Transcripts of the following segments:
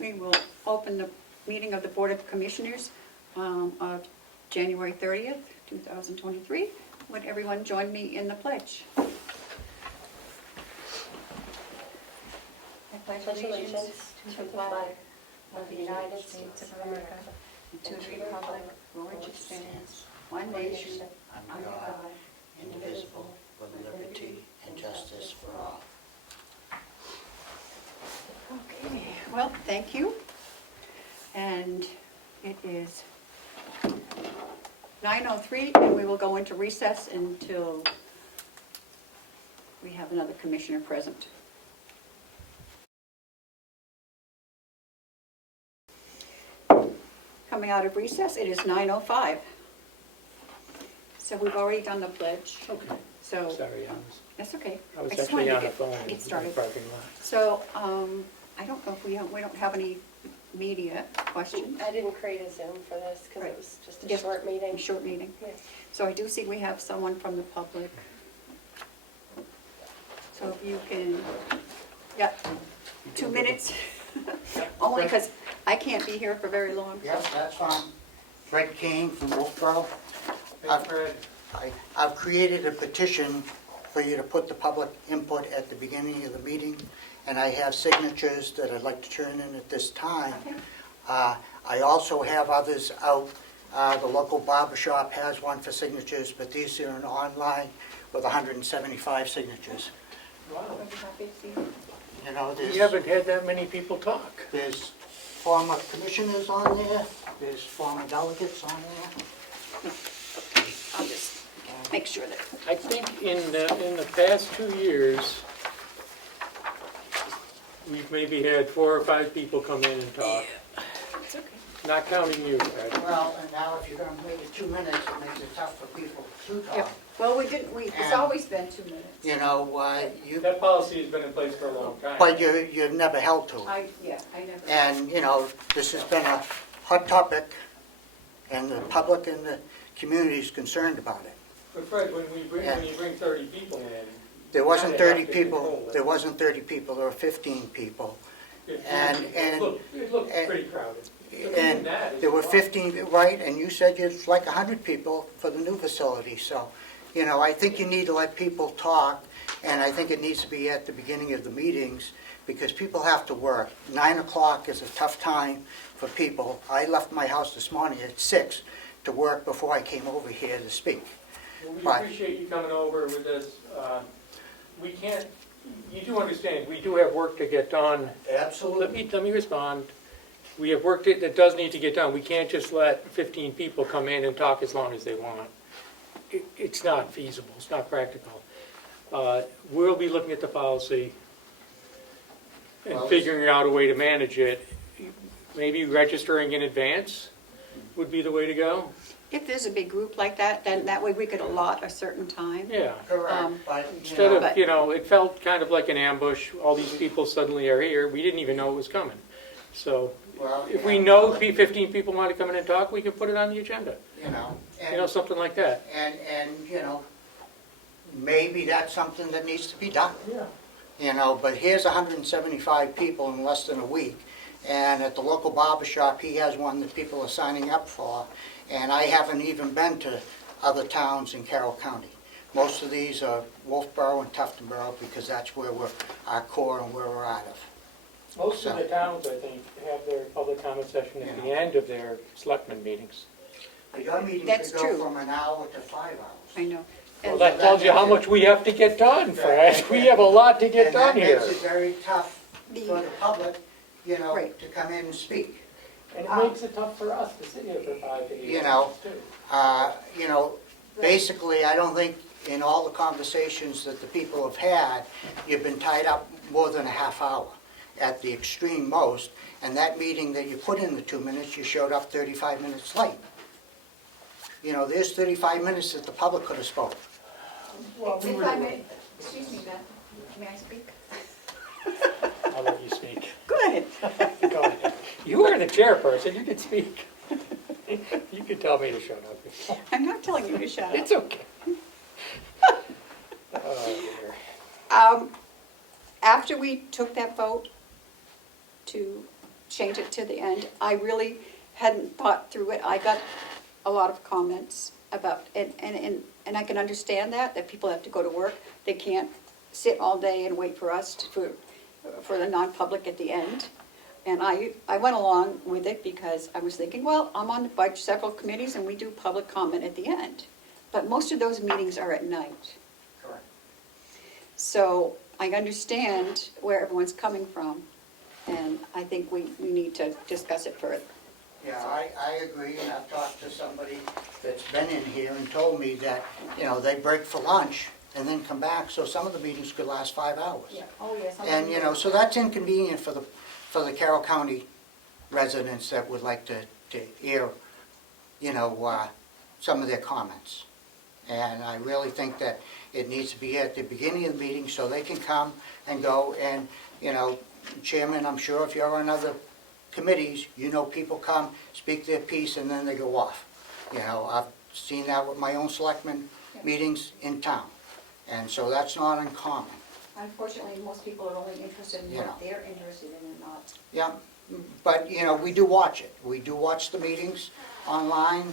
We will open the meeting of the Board of Commissioners of January 30th, 2023. Would everyone join me in the pledge? I pledge allegiance to the flag of the United States of America and to the republic for which it stands, one nation, under God, indivisible, with liberty and justice for all. Okay, well, thank you. And it is 9:03, and we will go into recess until we have another commissioner present. Coming out of recess, it is 9:05. So we've already done the pledge. Okay. So Sorry, that's okay. I was just wanted actually on to the phone in get the started. parking lot. So I don't know if we don't have any media questions. I didn't create a Zoom for this because Right. it was just a Just short meeting. Short meeting. Yeah. So I do see we have someone from the public. So if you can, yeah, 2 minutes. Only because I can't be here for very long. Yep, that's fine. Fred King from Wolfboro. I've created a petition for you to put the public input at the beginning of the meeting, and I have signatures that I'd like to turn in at this time. Okay. I also have others out. The local barber shop has one for signatures, but these are online with 175 signatures. Wow. Are you happy to see you? You know, You haven't had that many people talk. there's former commissioners on there, there's former delegates on there. I'll just make sure that, I think in the past 2 years, we've maybe had 4 or 5 people come in and talk, it's okay. not counting you, Fred. Well, and now if you're gonna make it 2 minutes, it makes it tough for people to Yeah. talk. Well, it's And- always been 2 minutes. You know, you, That policy has been in place for a long time. but you've never held to it. I never. And, you know, this has been a hot topic, and the public and the community is concerned about it. But Fred, when you bring 30 people in. There wasn't kinda have 30 to people, control it. there wasn't 30 people, there were 15 people. And- It looked and- pretty crowded. And there were 15, right, and you said it's like 100 people for the new facility, so, you know, I think you need to let people talk, and I think it needs to be at the beginning of the meetings, because people have to work. 9 o'clock is a tough time for people. I left my house this morning at 6 to work before I came over here to speak. Well, we But- appreciate you coming over with us. We can't, you do understand, we do have work to get done. Absolutely. Let me respond. We have work that does need to get done. We can't just let 15 people come in and talk as long as they want. It's not feasible, it's not practical. We'll be looking at the policy and Well, figuring out a way to manage it. Maybe registering in advance would be the way to go. If there's a big group like that, then that way we could allot a certain time. Yeah. Correct, but, you Instead know, of, you know, it felt kind of like an ambush. All these people suddenly are here. We didn't even know it was coming. So well, if we know 15 people want to come in and talk, we can put it on the agenda. you know, You know, something like that. and, you know, maybe that's something that needs to be done. Yeah. You know, but here's 175 people in less than a week. And at the local barber shop, he has one that people are signing up for. And I haven't even been to other towns in Carroll County. Most of these are Wolfboro and Tuftonboro because that's where we're, our core and where we're out of. Most of the towns, I think, have their public comment session at the end of their selectmen meetings. Your meeting That's could go true. from an hour to 5 hours. I know. Well, And that tells you how much we have to get done, Fred. We have a lot to get done here. And that makes it very tough for the public, you know, Right. to come in and speak. And it makes it tough for us to sit here for 5 to 8 You know, hours, too. You know, basically, I don't think in all the conversations that the people have had, you've been tied up more than a half hour at the extreme most. And that meeting that you put in the 2 minutes, you showed up 35 minutes late. You know, there's 35 minutes that the public could have spoken. Well, we If were- I may, excuse me, Beth, may I speak? I'll let you speak. Go ahead. Go ahead. You are the chairperson, you can speak. You can tell me to shut up. I'm not telling you to shut up. It's okay. Oh, dear. After we took that vote to change it to the end. I really hadn't thought through it. I got a lot of comments about, and I can understand that people have to go to work. They can't sit all day and wait for us for the non-public at the end. And I went along with it because I was thinking, well, I'm on several committees and we do public comment at the end. But most of those meetings are at night. Correct. So I understand where everyone's coming from, and I think we need to discuss it further. Yeah, I agree, and I've talked to somebody that's been in here and told me that, they break for lunch and then come back, so some of the meetings could last 5 hours. Oh, yes. And, so that's inconvenient for the Carroll County residents that would like to hear, some of their comments. And I really think that it needs to be at the beginning of the meeting so they can come and go. And, Chairman, I'm sure if you're on other committees, people come, speak their piece, and then they go off. I've seen that with my own selectmen meetings in town. And so that's not uncommon. Unfortunately, most people are only interested in what they're interested in and not. Yeah, but, we do watch it. We do watch the meetings online,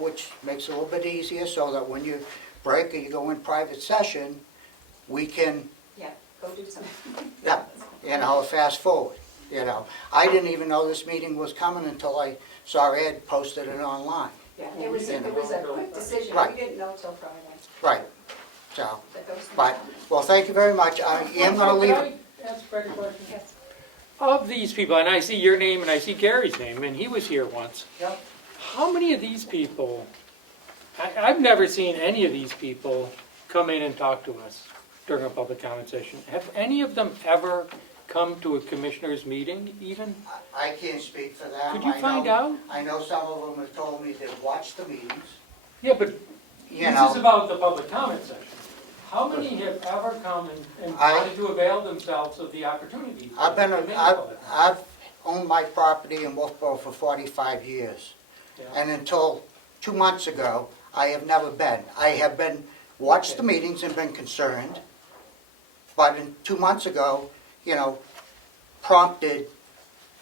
which makes it a little bit easier so that when you break or you go in private session, we can, Yeah, go do something. fast forward, I didn't even know this meeting was coming until I saw Ed posted it online. Yeah, it was a quick decision. Right. We didn't know till Friday. Right, so, that those things but, happened. well, thank you very much. I am going to leave it. Can I ask Fred a question? Yes. Of these people, and I see your name and I see Gary's name, and he was here once. Yep. How many of these people, I've never seen any of these people come in and talk to us during a public comment session. Have any of them ever come to a commissioner's meeting even? I can't speak for them. Could you find out? I know some of them have told me they've watched the meetings. Yeah, but You this know. is about the public comment session. How many have ever come and wanted to avail themselves of the opportunity? to I've come in public comment? I've owned my property in Wolfboro for 45 years. Yeah. And until 2 months ago, I have never been. I have watched the meetings and been concerned. But 2 months ago, prompted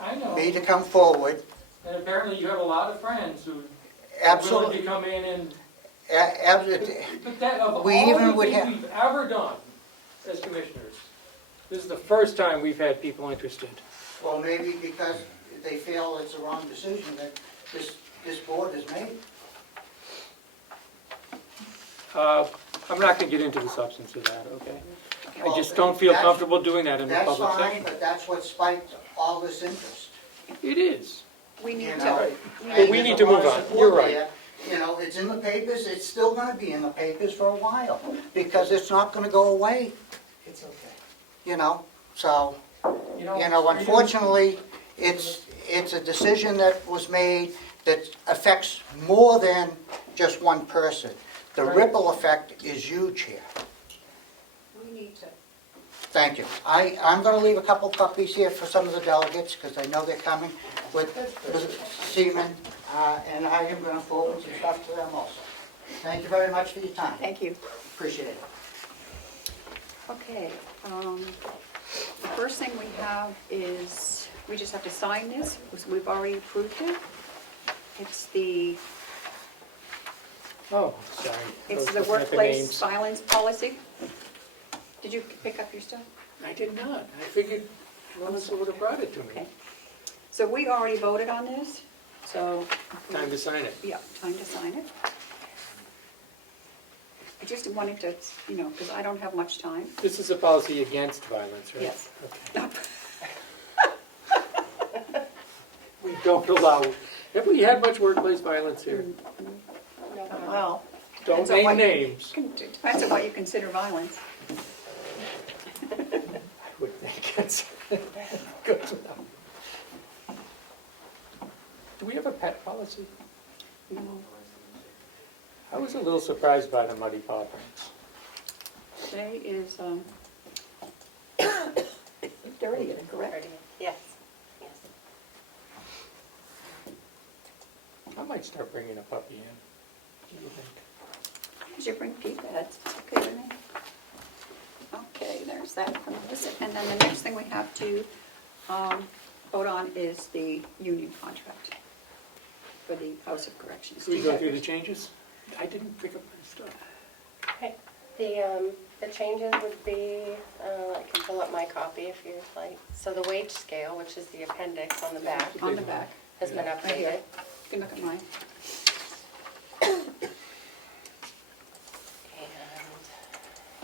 I know, me to come forward. and apparently you have a lot of friends who are willing Absolutely. to come in and, Absolutely. but that, of all We even the would things have- we've ever done as commissioners, this is the first time we've had people interested. Well, maybe because they feel it's the wrong decision that this board has made. I'm not gonna get into the substance of that, okay? I Well, just don't feel that's- comfortable doing that in the That's public fine, session. but that's what spiked all this interest. It is. We need You to. know, But we need to move on. You're right. It's in the papers, it's still gonna be in the papers for a while, because it's not gonna go away, It's okay. So, unfortunately, it's a decision that was made that affects more than just one person. The ripple effect is huge here. We need to. Thank you. I'm going to leave a couple copies here for some of the delegates, because I know they're coming with Seaman, and I am going to forward some stuff to them also. Thank you very much for your time. Thank you. Appreciate it. Okay, the first thing we have is, we just have to sign this, because we've already approved it. It's the Oh, sorry. I It's was the looking at workplace names. silence policy. Did you pick up your stuff? I did not. I figured Melissa would have brought it to me. Okay. So we already voted on this, so. Time to sign it. Yeah, time to sign it. I just wanted to, because I don't have much time. This is a policy against violence, right? Yes. Okay. We don't allow, have we had much workplace violence here? Well. Don't depends on what name you- names. Depends on what you consider violence. I would think it's goes without. Do we have a pet policy? No. I was a little surprised by the muddy paw prints. Today is 30th, correct? Yes, yes. I might start bringing a puppy in. What do you think? Did you bring P-pads? Okay, Renee? Okay, there's that from Melissa. And then the next thing we have to vote on is the union contract for the House of Corrections. Can we go through the changes? I didn't pick up my stuff. Okay. The changes would be, I can pull up my copy if you'd like. So the wage scale, which is the appendix on the back, On the back, has been right here. updated. You can look at mine. And,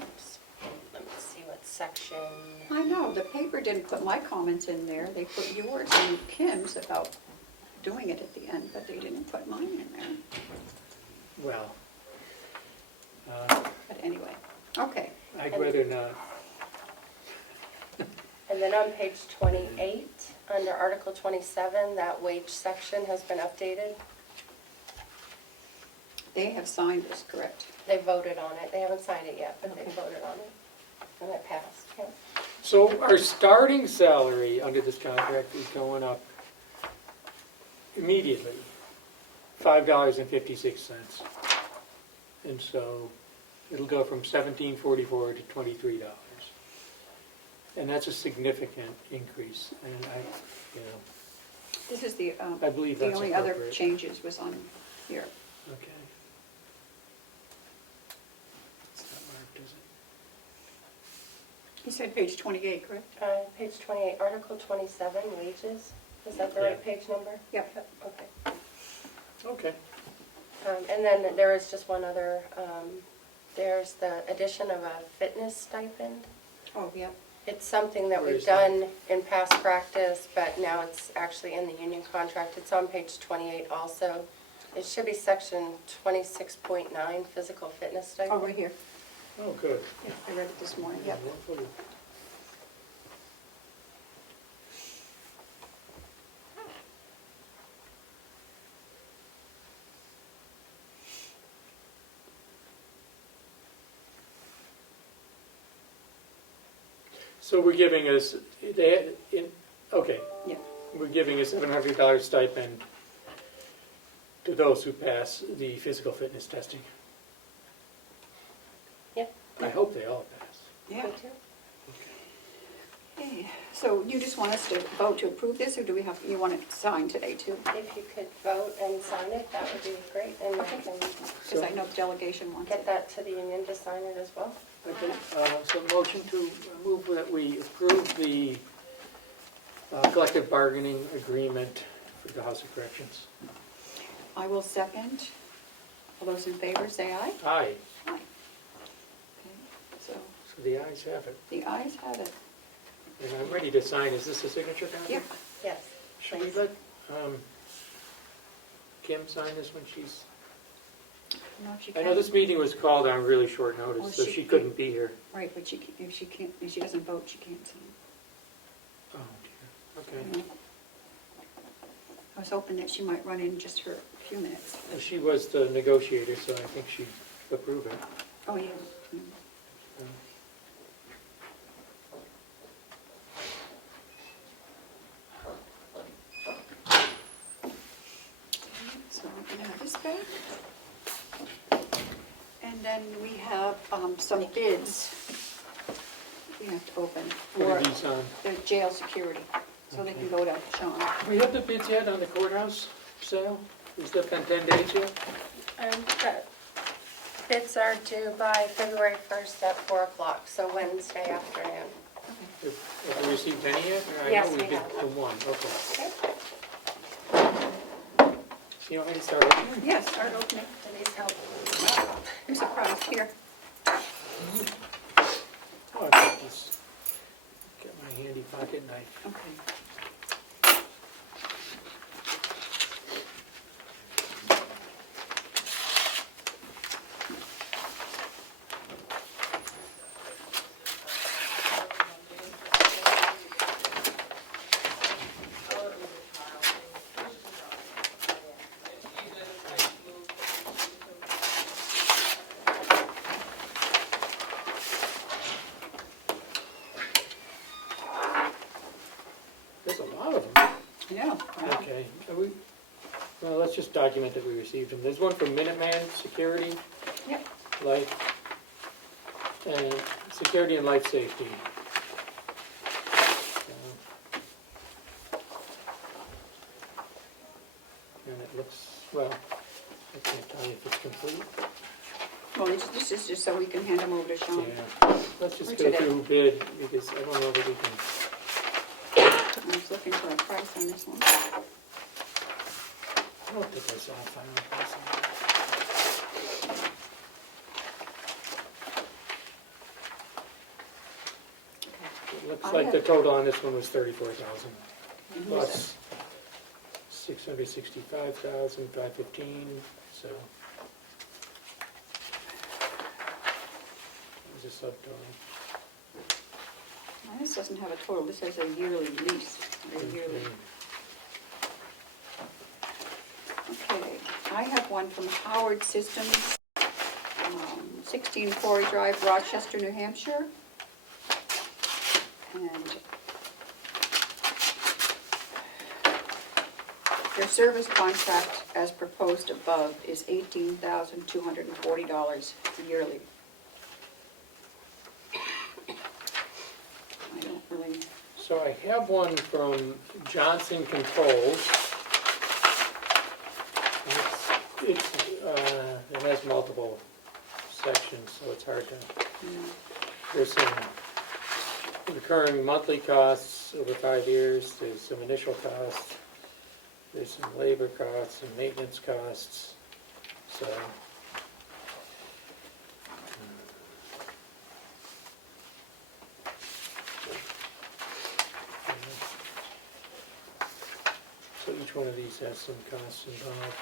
oops, let me see what section. I know, the paper didn't put my comments in there, they put yours and Kim's about doing it at the end, but they didn't put mine in there. Well, But anyway, okay. I'd rather not. And then on page 28, under Article 27, that wage section has been updated. They have signed this, correct? They voted on it. They haven't signed it yet, but they Okay. voted on it. And it passed, yeah. So our starting salary under this contract is going up immediately, $5.56. And so it'll go from $17.44 to $23. And that's a significant increase, and This is the, I believe the that's only other appropriate. changes was on here. Okay. It's not marked, is it? You said page 28, correct? Page 28, Article 27, wages. Is that the right Yeah. page number? Yep. Okay. Okay. And then there is just one other, there's the addition of a fitness stipend. Oh, yeah. It's something that Where we've is that? done in past practice, but now it's actually in the union contract. It's on page 28 also. It should be section 26.9, physical fitness Oh, stipend. right here. Oh, good. Yeah, I read it this morning, yep. So we're giving us, okay, Yeah. we're giving a $700 stipend to those who pass the physical fitness testing. Yep. I hope they all pass. Yeah. Me too. Okay. So you just want us to vote to approve this, or do we have, you want it signed today too? If you could vote and sign it, that would be great, and I Okay. can Because I know the delegation wants get it. that to the union to sign it as well. Okay, so motion to move that we approve the collective bargaining agreement for the House of Corrections. I will second. All those in favor, say aye. Aye, Aye. Okay. So so the ayes have it. the ayes have it. And I'm ready to sign. Is this a signature copy? Yep. Yes. Should we let Kim sign this when she's... No, if she I know can. this meeting was called on really short Well, notice, so she- she couldn't be here. Right, but she, if she can't, if she doesn't vote, she can't sign. Oh, dear. Okay. I was hoping that she might run in just for a few minutes. Well, she was the negotiator, so I think she'd approve it. Oh, yeah. So we can have this back. And then we have some bids we have to open What for are these on? the jail security, so they can go to Sean. Do we have the bids yet on the courthouse sale? Has that been 10 days yet? The bids are due by February 1st at 4 o'clock, so Wednesday afternoon. Have we received any yet? I Yes, know we did have. the one, okay. Okay. So you want me to start opening? Yes, start opening. Do these help? I'm surprised, here. Oh, I've got this. Get my handy pocket knife. Okay. There's a lot of them. Yeah. Okay. Well, let's just document that we received them. There's one from Minuteman Security, Yep. Life, and Security and Life Safety. It looks, well, I can't tell you if it's complete. Well, this is just so we can hand them over to Sean. Yeah, let's just Or go today. through bid, because I don't know that we can, I was looking for a price on this one. I don't think I saw a final price on that. It looks I like the have- total on this one was 34,000, And plus 665,000, 515, so. It was a subtotal. This doesn't have a total, this has a yearly lease, or a yearly. Okay, I have one from Howard Systems, 16 Quarry Drive, Rochester, New Hampshire. And their service contract, as proposed above, is $18,240 yearly. I don't really, So I have one from Johnson Controls. It has multiple sections, so it's hard to, there's some recurring monthly costs over 5 years, there's some initial costs, there's some labor costs and maintenance costs, so. So each one of these has some costs involved.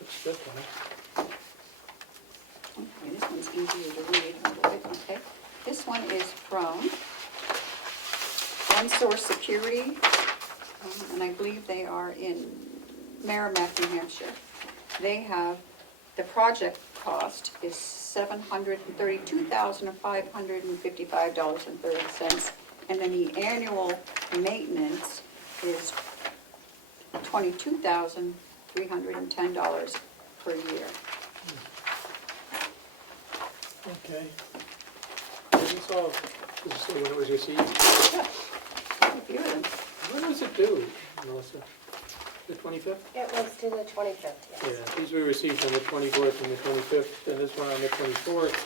Looks good, huh? okay, this one's easier to read, okay. This one is from OneSource Security, and I believe they are in Merrimack, New Hampshire. They have, the project cost is $732,555.30, and then the annual maintenance is $22,310 per year. Okay. This all, this is when it was received. Yeah, a few of them. When was it due, Melissa? The 25th? It was to the 25th, yes. Yeah, these were received on the 24th and the 25th, and this one on the 24th.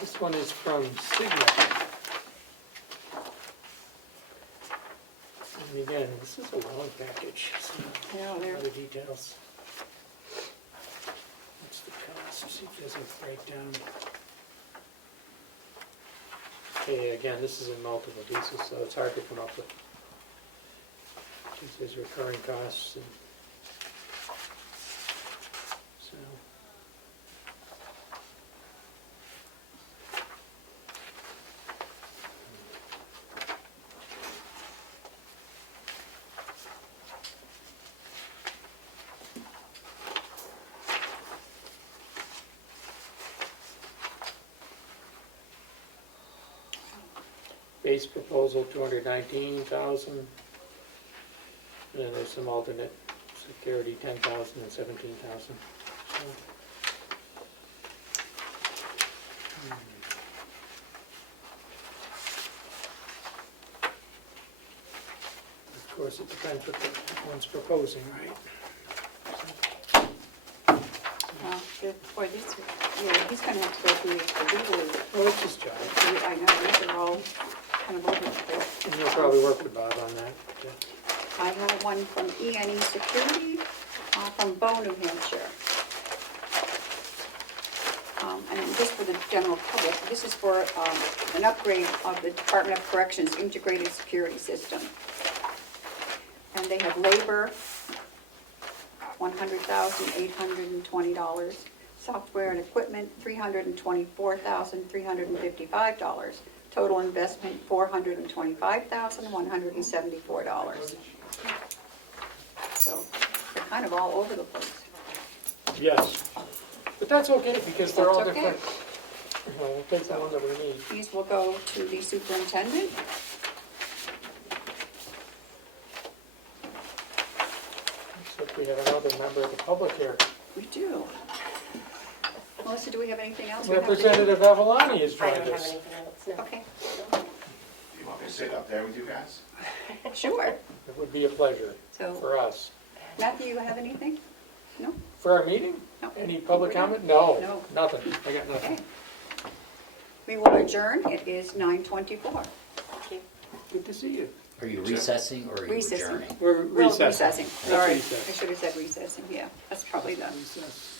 This one is from Signet. And again, this is a long package, so Yeah, a they're, lot of details. What's the cost? See if there's a breakdown. Okay, again, this is in multiple pieces, so it's hard to come up with. This is recurring costs and so. Base proposal, 219,000. And then there's some alternate security, 10,000 and 17,000. So, Of course, it depends what the one's proposing, right? boy, these, yeah, he's gonna have to go through these for legal. Well, it's his job. I know, these are all kind of over the place. And you'll probably work with Bob on that. Yeah. I have one from E&E Security, from Bow, New Hampshire. And just for the general public, this is for an upgrade of the Department of Corrections Integrated Security System. And they have labor, $100,820. Software and equipment, $324,355. Total investment, $425,174. So they're kind of all over the place. Yes. But that's okay, because they're all That's okay. different. Well, we'll take the one that we need. These will go to the superintendent. Looks like we have another member of the public here. We do. Melissa, do we have anything else? we have to do? Representative Avalani has I joined don't have us. anything else, no. Okay, You want me to sit up there with you guys? sure. It would be a pleasure So, for us. Matthew, you have anything? No? For our meeting? No. Any public We're done. comment? No, No. nothing. I got nothing. Okay. We will adjourn. It is 9:24. Thank you. Good to see you. Are you recessing or are you Recessing. adjourning? We're Well, recessing. recessing. Let's Sorry, recess. I should have said recessing, yeah. That's probably the Recess.